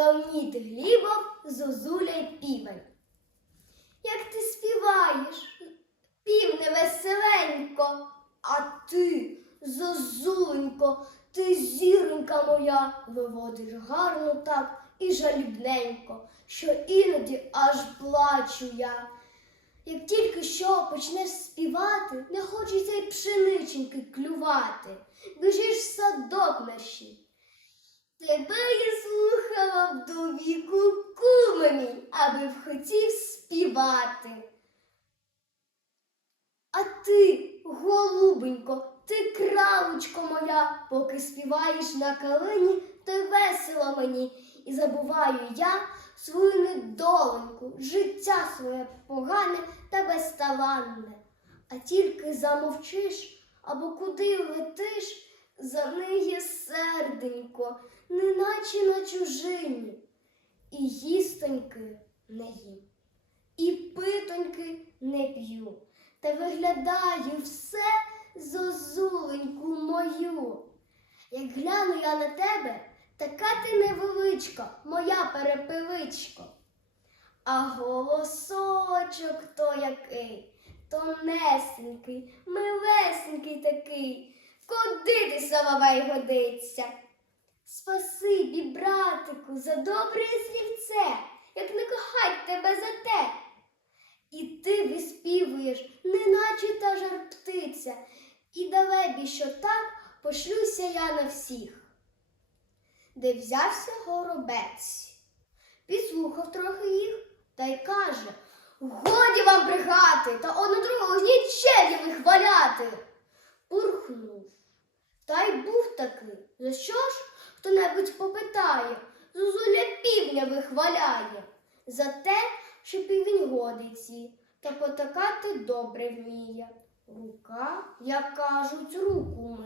Леонід Глібов, Зозуля й півень. Як ти співаєш, півне веселенько, а ти, Зозуленько, ти зіронька моя, виводиш гарно так і жалібненько, що іноді аж плачу я. Як тільки що почнеш співати, не хочеться й пшениченьки клювати, біжиш в садок мерщій. Тебе я слухала в до віку кумені, аби вхотів співати. А ти, голубенько, ти кралечко моя, поки співаєш на калині, то весело мені, і забуваю я свою недоленьку, життя своє погане та безталанне. А тільки замовчиш або куди летиш, заниє серденько, неначе на чужині. І їстоньки не їм, і питоньки не п'ю, та виглядаю все зозуленьку мою. Як гляну я на тебе, така ти невеличка, моя перепивичко. А голосочок то який, тонесенький, милесенький такий, куди ти соловей годиться? Спасибі, братику, за добре слівце, як не кохать тебе за те. І ти виспівуєш, неначе та жар птиця, і далебі, що так пошлюся я на всіх. Де взявся горобець, підслухав трохи їх та й каже Годі вам брехати, та он на другого ж нічев'я вихваляти. Пурхнув. Та й був такий. За що ж хто-небудь попитає, зозуля півня вихваляє. За те, що півень годиці, та потакати добре вміє. Рука, як кажуть, руку